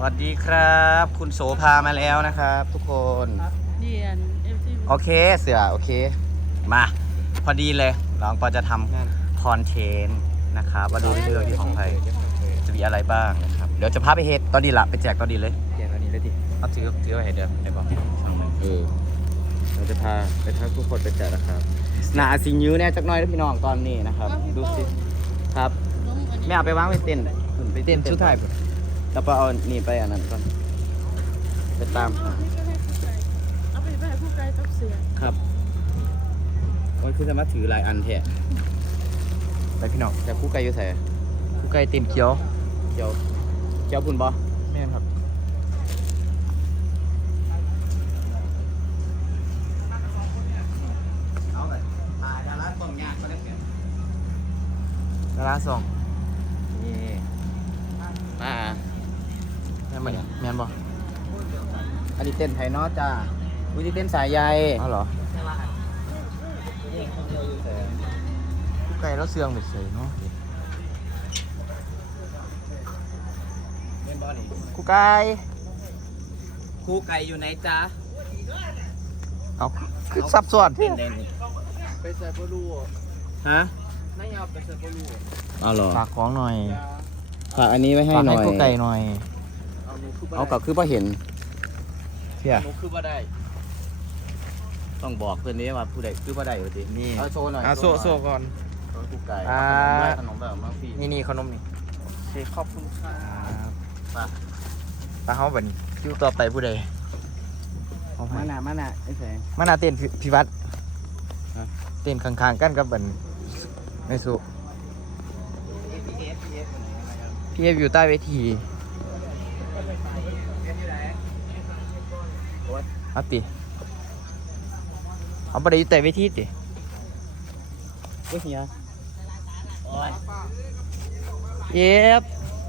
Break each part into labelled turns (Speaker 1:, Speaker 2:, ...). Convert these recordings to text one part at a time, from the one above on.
Speaker 1: วัสดีครับคุณโสภามาแล้วนะครับทุกคนโอเคเสือโอเคมาพอดีเลยน้องก็จะทำคอนเทนต์นะครับว่าดูเรื่องที่ของใครจะมีอะไรบ้างนะครับเดี๋ยวจะพาไปเฮ็ดตอนดีละไปแจกตอนดีเลย
Speaker 2: แจกตอนนี้เลยดิ
Speaker 1: เอาถือไว้ให้เดี๋ยวได้บอก
Speaker 2: เราจะพาไปทักทุกคนไปแจกนะครับ
Speaker 1: หนาสิยื้อแน่จักหน้อยนะพี่น้องตอนนี้นะครับดูสิครับไม่เอาไปวางไว้เต้นไปเต้นชุดไทยแล้วก็เอานี่ไปอันนั้นก่อนไปตาม
Speaker 3: เอาไปผู้ไกลกับเสือ
Speaker 1: ครับมันคือสามารถถือหลายอันแท้ไปพี่น้องแต่คู่ไก่อยู่ใส่คู่ไก่เต็มเขียวเขียวพุ่นบ่
Speaker 2: แม่ครับ
Speaker 1: เอาไปดาราส่งงานก็ได้เปลี่ยน
Speaker 2: ดาราส่ง
Speaker 1: นี่
Speaker 2: แม่แม่นบ่
Speaker 1: อันนี้เต้นไทยเนาะจ้าวิธีเต้นสายใย
Speaker 2: อ๋อเหรอคู่ไก่แล้วเสื่องไปเฉยเนาะคู่ไก่
Speaker 1: คู่ไก่อยู่ไหนจ้า
Speaker 2: เอาคือซับซ้อน
Speaker 1: เต้นเด่น
Speaker 2: ไปใส่บอลู
Speaker 1: ฮะ
Speaker 2: ไม่เอาไปใส่บอลู
Speaker 1: อ๋อเหรอ
Speaker 2: ฝากของหน่อย
Speaker 1: ฝากอันนี้ไว้ให้หน่อย
Speaker 2: ฝากให้คู่ไก่หน่อย
Speaker 1: เอากับคือพอเห็น
Speaker 2: เพี่ย
Speaker 1: หนูคือว่าได้ต้องบอกเพื่อนนี้ว่าผู้ใดคือว่าได้อยู่ดิ
Speaker 2: นี่
Speaker 1: เอาโชว์หน่อย
Speaker 2: โซ่ก่อน
Speaker 1: คู่ไก่ขนมแบบมังฟี
Speaker 2: นี่ขนมนี่
Speaker 1: ขอบคุณครับ
Speaker 2: ตาเขาแบบนี้คิวต่อไปผู้ใด
Speaker 1: มาหนาไอ้แสง
Speaker 2: มานาเต้นพิวัตรเต้นข้างๆกันกับบันไม่สู้พี่เอฟอยู่ใต้เวทีเอาติเอาไปได้อยู่ใต้เวทีติ
Speaker 1: เฮีย
Speaker 2: เอฟ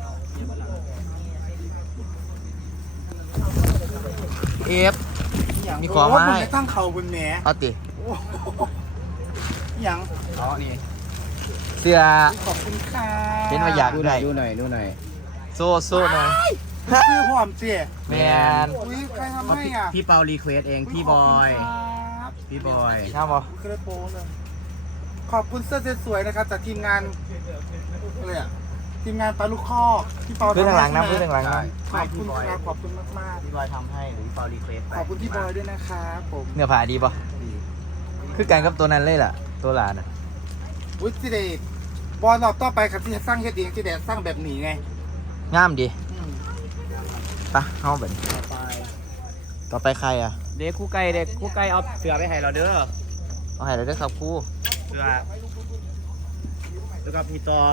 Speaker 2: มีของมาให้
Speaker 1: ตั้งเข่าบนแหน
Speaker 2: เอาติ
Speaker 1: ยังอ๋อนี่
Speaker 2: เสื้อ
Speaker 1: ขอบคุณค่ะ
Speaker 2: เป็นมาอยากได้
Speaker 1: ดูหน่อย
Speaker 2: โซ่หน่อย
Speaker 1: ชื่อหอมเจี๊ย
Speaker 2: แมน
Speaker 1: อุ้ยใครทำให้อ่ะพี่เปารีเควสเองพี่บอย
Speaker 2: ชอบปะ
Speaker 1: เคยโปเลยขอบคุณเสื้อสวยๆนะครับจากทีมงานอะไรอ่ะทีมงานปลาลูกคอกพี่เปา
Speaker 2: พื้นหลังนะพื้นหลังนะ
Speaker 1: ขอบคุณครับขอบคุณมากๆพี่บอยทำให้หรือพี่เปารีเควสขอบคุณพี่บอยด้วยนะครับผม
Speaker 2: เนื้อผ้าดีปะคือการกับตัวนั้นเลยล่ะตัวหลานอ่ะ
Speaker 1: อุ้ยสิเดชบอลรอบต่อไปครับที่สร้างเฮ็ดเองสิเดชสร้างแบบนี้ไง
Speaker 2: งามดีปะเข้าแบบต่อไปใครอ่ะ
Speaker 1: เด็กคู่ไก่เอาเสือไปให้เราเด้อ
Speaker 2: เอาให้เราได้ครับครู
Speaker 1: เสือแล้วก็พี่ต่อ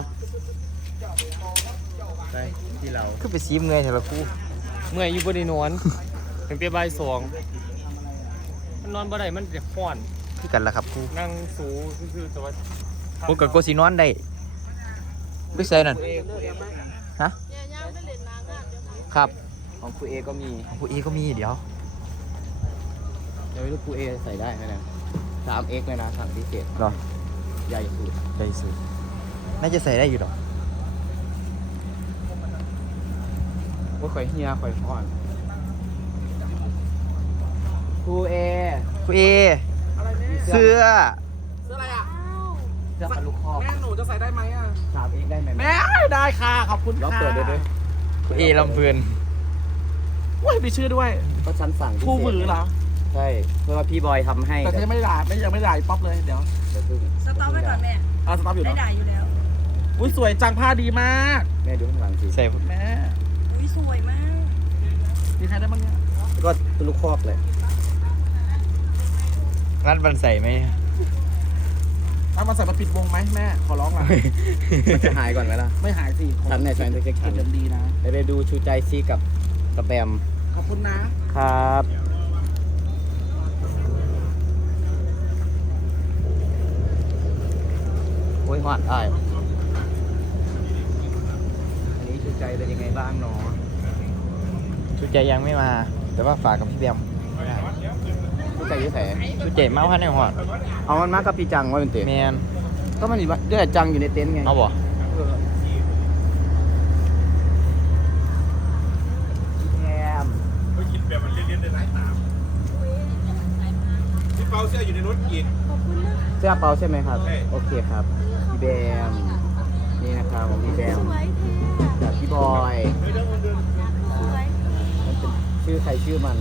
Speaker 1: ไปที่เรา
Speaker 2: คือไปซีมเงยเถอะละครู
Speaker 4: เมื่อยอยู่บนนอนถึงเตี้ยใบสองมันนอนบ่ได้มันเจ็บฟ้อน
Speaker 2: ที่กันละครับครู
Speaker 4: นั่งสูคือแต่ว่า
Speaker 2: พวกกับโกสีนอนได้ไม่ใช่นั่นฮะครับ
Speaker 1: ของครูเอก็มี
Speaker 2: ของครูเอก็มีเดี๋ยว
Speaker 1: ไม่รู้ครูเอใส่ได้ไหมนะ3X เลยนะสั่งพิเศษ
Speaker 2: หรอ
Speaker 1: ใหญ่สุด
Speaker 2: น่าจะใส่ได้อยู่หรอ
Speaker 1: ว่าข่อยเฮียข่อยฟ้อนครูเอ
Speaker 2: เสื้อ
Speaker 4: อะไรอ่ะ
Speaker 1: เสื้อปลาลูกคอก
Speaker 4: แม่หนูจะใส่ได้ไหมอ่ะ
Speaker 1: 3X ได้ไหม
Speaker 4: แม่ได้ค่ะขอบคุณค่ะ
Speaker 1: ลองเปิดดูด้วย
Speaker 2: ครูเอลำเพลิน
Speaker 4: ว้ยมีชื่อด้วย
Speaker 1: ก็ชั้นสั่ง
Speaker 4: คู่มือเหรอ
Speaker 1: ใช่เพราะว่าพี่บอยทำให้
Speaker 4: แต่ยังไม่ด่าป๊อปเลยเดี๋ยว
Speaker 3: สต็อปไว้ก่อนแม่
Speaker 4: สต็อปอยู่
Speaker 3: ได้ด่าอยู่แล้ว
Speaker 4: อุ้ยสวยจังผ้าดีมาก
Speaker 1: แม่ดูข้างหลังสิ
Speaker 2: ใส่
Speaker 4: แม่
Speaker 3: อุ้ยสวยมาก
Speaker 4: มีใครได้บ้างเนี่ย
Speaker 1: ก็เป็นลูกคอกเลย
Speaker 2: รัดบันใส่ไหม
Speaker 4: เอามาใส่มาปิดวงไหมแม่ขอร้องล่ะ
Speaker 1: มันจะหายก่อนไหมล่ะ
Speaker 4: ไม่หายสิ
Speaker 1: ทันในช่วงเช็คทัน
Speaker 4: ดีนะ
Speaker 1: ไปดูชูใจซีกับแบม
Speaker 4: ขอบคุณนะครับ
Speaker 1: โอ้ยหอดอ้ายอันนี้ชูใจเป็นยังไงบ้างเนาะ
Speaker 2: ชุดใจยังไม่มาแต่ว่าฝากกับพี่แบม
Speaker 1: ชูใจยุ่แส
Speaker 2: ชุดใจเมาส์พันในหอด
Speaker 1: เอามันมากับพี่จังว่าเป็นเต๋
Speaker 2: แมน
Speaker 1: ก็มันเดือดจังอยู่ในเต็นท์ไง
Speaker 2: เอาบ่
Speaker 5: เสื้ออยู่ในรถอีก
Speaker 3: ขอบคุณนะ
Speaker 1: เสื้อเปาใช่ไหมครับ โอเคครับพี่แบมนี่นะครับพี่แบม
Speaker 3: สวยแท้
Speaker 1: จากพี่บอย
Speaker 3: สวย
Speaker 1: มันเป็นชื่อใครชื่อมัน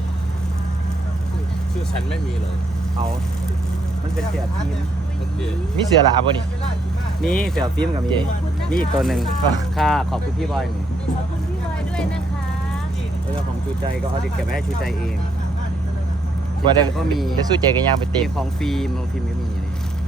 Speaker 5: ชื่อฉันไม่มีเลย
Speaker 1: เอามันเป็นเสือทีม
Speaker 2: มีเสือหลาบ่นี่
Speaker 1: นี่เสือฟิล์มกับมีนี่อีกตัวหนึ่งค่ะขอบคุณพี่บอยนี่
Speaker 3: ขอบคุณพี่บอยด้วยนะคะ
Speaker 1: แล้วของชูใจก็เอาดิเก็บไว้ให้ชูใจเอง
Speaker 2: บ่ได้
Speaker 1: ก็มี
Speaker 2: จะสู้ใจกันยางไปเต็
Speaker 1: มี
Speaker 2: ม
Speaker 1: ของฟิล์มก็มีนี่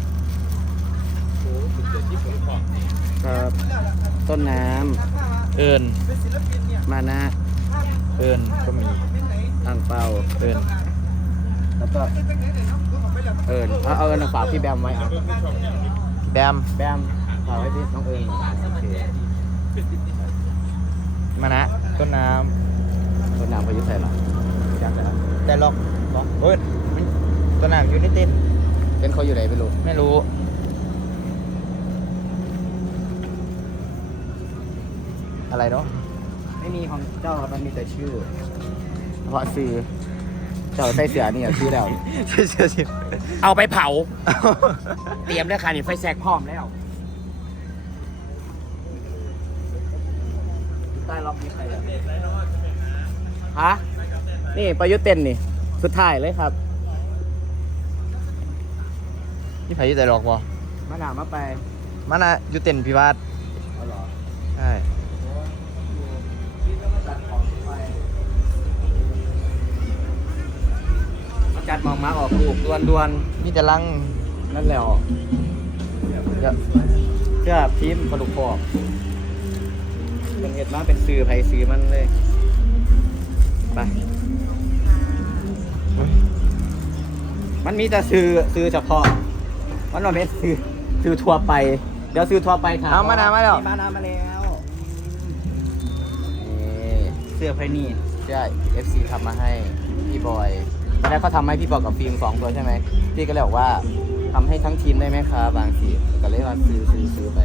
Speaker 1: ครับต้นน้
Speaker 2: เอิญ
Speaker 1: ำมานะ
Speaker 2: เอิญก็มี
Speaker 1: อังเปา
Speaker 2: เอิญ
Speaker 1: แล้วก็เอาเอิญฝากพี่แบมไว้อ่ะ
Speaker 2: แบม
Speaker 1: แบมฝากไว้ที่น้องเอิญหน่อยโอเค
Speaker 2: มานะต้นน้
Speaker 1: ต้นน้ำเขาอยู่ใส่หรอจำได้แล้ว
Speaker 2: ำแต่ล็อกเฮ้ยต้นน้ำอยู่ในเต้น
Speaker 1: เป็นเขาอยู่ไหนไม่รู้
Speaker 2: ไม่รู้อะไรเนาะ
Speaker 1: ไม่มีของเจ้ามันมีแต่ชื่อเฉพาะซื้อเจ้าใส่เสือนี่ชื่อแล้ว
Speaker 2: เชื่อสิ
Speaker 1: เอาไปเผา เตรียมด้วยค่ะนี่ไฟแซกพร้อมแล้วใต้ล็อกนี้ใครอ่ะฮะนี่ประยุทธ์เต้นนี่สุดท้ายเลยครับ
Speaker 2: นี่ไผอยู่แต่ล็อกบ่
Speaker 1: มาหนามาไป
Speaker 2: มานะอยู่เต้นพิวาท
Speaker 1: เอาหรอ
Speaker 2: ใช่
Speaker 1: จัดมองมาออกลูกดวน
Speaker 2: มีแต่ลัง
Speaker 1: ๆนั่นแหละเดี๋ยวเชื่อพิมพ์กระดูกพอกเป็นเห็ดมาเป็นซื้อไผซื้อมันเลยไปมันมีแต่ซื้อเฉพาะมันไม่ซื้อทั่วไปเดี๋ยวซื้อทั่วไปถาม
Speaker 2: เอามานามาแล้ว
Speaker 1: มานามาแล้วนี่เสื้อไพนี่เสื้อ FC ทำมาให้พี่บอยตอนแรกเขาทำให้พี่บอยกับฟิล์ม2 ตัวใช่ไหมพี่ก็เลยบอกว่าทำให้ทั้งทีมได้ไหมครับบางทีก็เลยว่าซื้อไป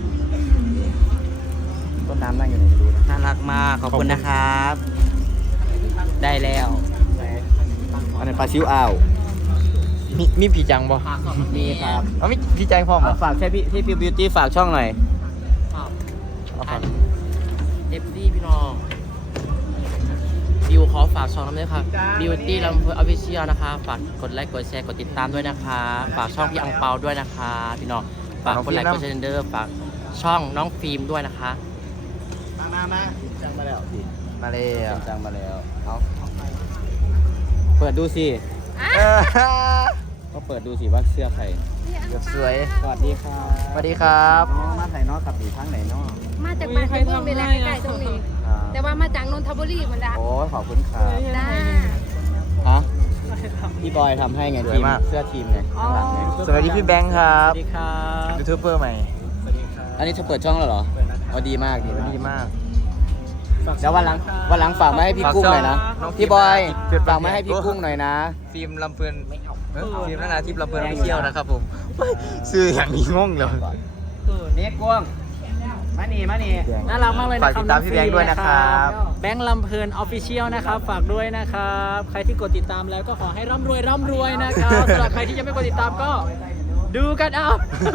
Speaker 1: ต้นน้ำนั่งอยู่ไหนไม่รู้นะ
Speaker 6: น่ารักมาก ขอบคุณนะครับ ได้แล้ว
Speaker 1: อันนี้ปลาชิวอ่าว
Speaker 2: มีผีจังบ่
Speaker 1: มีครับ
Speaker 2: เอามีผีจังพร้อมบ่
Speaker 1: ฝากใช่พี่ที่ฟิวบิวตี้ฝากช่องหน่อย
Speaker 2: เอาฝาก
Speaker 6: เอฟซีพี่น้องบิวขอฝากช่องน้ำด้วยครับบิวตี้ลำเพอออฟฟิเชียลนะคะ ฝากกดไลค์กดแชร์กดติดตามด้วยนะคะ ฝากช่องพี่อังเปาด้วยนะคะพี่น้องฝากกดไลค์กดแชร์เดอร์ฝากช่องน้องฟิล์มด้วยนะคะ
Speaker 1: มาจังมาแล้วพี่
Speaker 2: มาแล้ว
Speaker 1: จังมาแล้วเอาเปิดดูสิ
Speaker 2: เออ
Speaker 1: ก็เปิดดูสิว่าเสื้อใคร
Speaker 2: เกือบสวย
Speaker 1: สวัสดีครับ
Speaker 2: สวัสดีครับ
Speaker 1: น้องมาใส่นอกกับดีทั้งไหนนอก
Speaker 3: มาจากบ้านที่เพิ่งไปแล้วใกล้ๆตรงนี้ แต่ว่ามาจากนนทบุรีหมดละ
Speaker 1: โอ้ขอบคุณครับ
Speaker 3: จ้า
Speaker 1: ฮะพี่บอยทำให้ไงทีมเสื้อทีมไงข้างหลังไง
Speaker 2: สวัสดีพี่แบงค์ครับ
Speaker 6: สวัสดีครับ
Speaker 2: ยูทูบเบอร์ใหม่
Speaker 1: อันนี้เธอเปิดช่องแล้วเหรออ๋อดีมากดีมาก
Speaker 2: ดีมาก
Speaker 1: เดี๋ยววันหลังฝากมาให้พี่กุ้งหน่อยนะ
Speaker 2: น้อง
Speaker 1: พี่บอย
Speaker 2: ฟิล์ม
Speaker 1: ฝากมาให้พี่กุ้งหน่อยนะ
Speaker 2: ฟิล์มลำเพลินฟิล์มนานาทิพย์ลำเพลินไปเที่ยวนะครับผมเฮ้ยซื้ออย่างนี้งงเลย
Speaker 1: เน็กกุ้งมานี่
Speaker 6: น่ารักมากเลยนะ
Speaker 2: ฝากติดตามพี่แบงค์ด้วยนะครับ
Speaker 6: แบงค์ลำเพลินออฟฟิเชียลนะครับ ฝากด้วยนะครับ ใครที่กดติดตามแล้วก็ขอให้ร่ำรวยนะครับสำหรับใครที่ยังไม่กดติดตามก็ดูกันเอา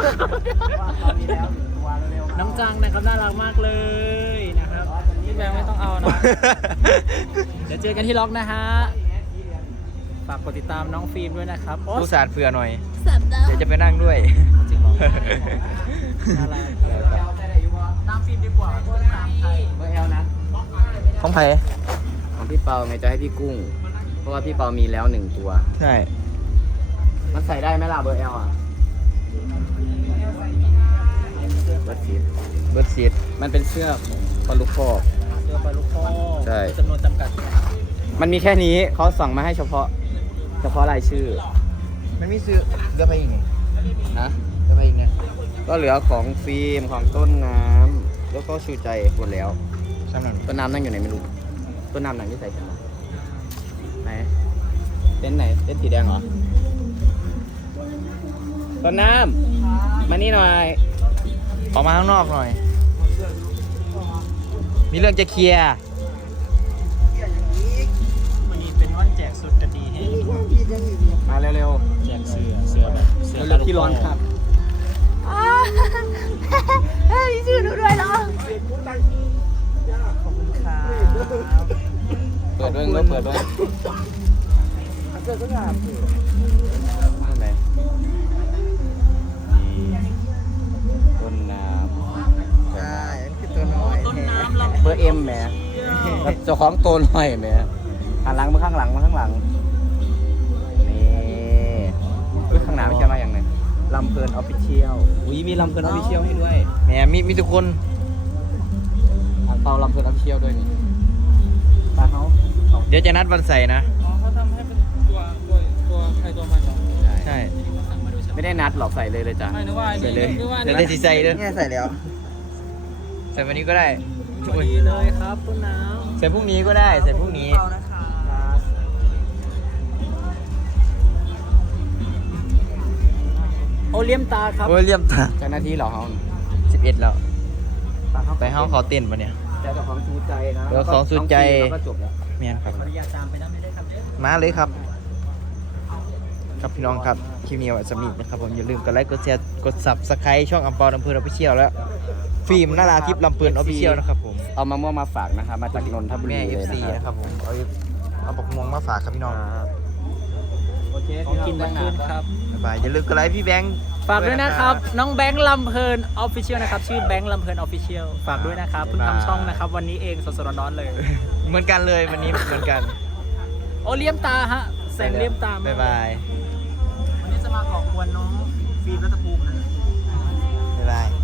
Speaker 6: น้องจังนะครับน่ารักมากเลยนะครับพี่แบงค์ไม่ต้องเอานะ เดี๋ยวเจอกันที่ล็อกนะฮะ ฝากกดติดตามน้องฟิล์มด้วยนะครับโอ้
Speaker 2: ผู้สาดเผื่อหน่อย
Speaker 3: สับดาว
Speaker 2: เดี๋ยวจะไปนั่งด้วย
Speaker 6: จริงเหรอน่ารักตามฟิล์มดีกว่า
Speaker 1: เบอร์เอลนะ
Speaker 2: ของไผ่
Speaker 1: ของพี่เปาไงจะให้พี่กุ้ง เพราะว่าพี่เปามีแล้ว1 ตัว
Speaker 2: ใช่
Speaker 1: มันใส่ได้ไหมล่ะเบอร์เอลอ่ะเบอร์สี
Speaker 2: เบิร์ดซีด
Speaker 1: มันเป็นเสื้อปลาลูกคอก
Speaker 6: เสื้อปลาลูกโป่ง
Speaker 1: ใช่
Speaker 6: จำนวนจำกัด
Speaker 1: มันมีแค่นี้เขาสั่งมาให้เฉพาะรายชื่อ
Speaker 2: มันมีซื้อเรือไปอีกไง
Speaker 1: นะ
Speaker 2: เรือไปอีกไง
Speaker 1: ก็เหลือของฟิล์มของต้นน้ำแล้วก็ชูใจหมดแล้ว
Speaker 2: ช่างหน่อย
Speaker 1: ต้นน้ำนั่งอยู่ไหนไม่รู้ต้นน้ำหนังที่ใส่กันมาไหนเต้นไหนเต้นสีแดงเหรอต้นน้ำมานี่หน่อย
Speaker 2: ออกมาข้างนอกหน่อย มีเรื่องจะเคลียร์
Speaker 6: วันนี้เป็นวันแจกสุดกระดีให้
Speaker 1: ไปเร็ว
Speaker 4: แจกเสื้อแบบเสื้อ
Speaker 1: ๆเร็วๆที่ร้อนครับ
Speaker 3: เฮ้ยชื่อหนูด้วยเหรอ
Speaker 1: เปิดด้วยเปิดด้วยนั่นไหนต้นน้ำใช่คือต้นน้อยเบอร์เอ็มแหมเจ้าของตัวหน่อยแหมหันหลังมาข้างหลังนี่ข้างหน้าไม่ใช่มาอย่างไรลำเพลินออฟฟิเชียลอุ้ยมีลำเพลินออฟฟิเชียลให้ด้วย
Speaker 2: แหมมีทุกคน
Speaker 1: อ่างเปาลำเพลินออฟฟิเชียลด้วยนี่ตาเขา
Speaker 2: เดี๋ยวจะนัดวันใส่นะ
Speaker 4: อ๋อเขาทำให้เป็นตัวใครตัวมันเหรอ
Speaker 2: ใช่
Speaker 1: ไม่ได้นัดหรอกใส่เลยจ้ะ
Speaker 4: ไม่นึกว่า
Speaker 2: ใส่เลย
Speaker 4: นึกว่า
Speaker 2: เดี๋ยวได้สีใส่เลย
Speaker 1: เนี่ยใส่แล้ว
Speaker 2: ใส่วันนี้ก็ได้
Speaker 4: พอดีเลยครับต้นน้
Speaker 2: ใส่พรุ่งนี้ก็ได้ใส่พรุ่งนี้
Speaker 4: ำโอเลียมตาครับ
Speaker 2: โอ้ยเลี่ยมตา
Speaker 1: เจ้าหน้าที่เหรอเขา
Speaker 2: 11แล้วไปห้องเขาเต้นปะเนี่ย
Speaker 1: แต่เจ้าของชูใจนะ
Speaker 2: เจ้าของชูใจ
Speaker 1: แล้วก็จบแล้ว
Speaker 2: แม่นครับ
Speaker 4: ปริยาตามไปนั่นไม่ได้ครับเด้อ
Speaker 2: มาเลยครับ ครับพี่น้องครับคลิปนี้เอาไว้สำหรับนะครับผมอย่าลืมกดไลค์กดแชร์กด Subscribe ช่องอัมเปาลำเพลินออฟฟิเชียลแล้วฟิล์มนาราทิพย์ลำเพลินออฟฟิเชียลนะครับผม
Speaker 1: เอามะม่วงมาฝากนะครับมาจากนนทบุรี
Speaker 2: แม่
Speaker 1: เลย
Speaker 2: FC
Speaker 1: นะ
Speaker 2: นะ
Speaker 1: ค
Speaker 2: ครับ รับผมเอาบักม่วงมาฝากครับพี่น้อง
Speaker 1: โอเค
Speaker 4: ของกินบ้านคืนครับ
Speaker 2: บ๊ายบายอย่าลืมกดไลค์พี่แบงค์
Speaker 4: ฝากด้วยนะครับ น้องแบงค์ลำเพลินออฟฟิเชียลนะครับ ชื่อแบงค์ลำเพลินออฟฟิเชียลฝากด้วยนะครับเพิ่งทำช่องนะครับ วันนี้เองสดๆร้อนๆเลย
Speaker 2: เหมือนกันเลยวันนี้เหมือนกัน
Speaker 4: โอเลียมตาฮะแสงเลียมตา
Speaker 2: บ๊ายบาย
Speaker 4: วันนี้จะมาขอบคุณน้องฟิล์มรัตภูมินะ
Speaker 2: บ๊ายบาย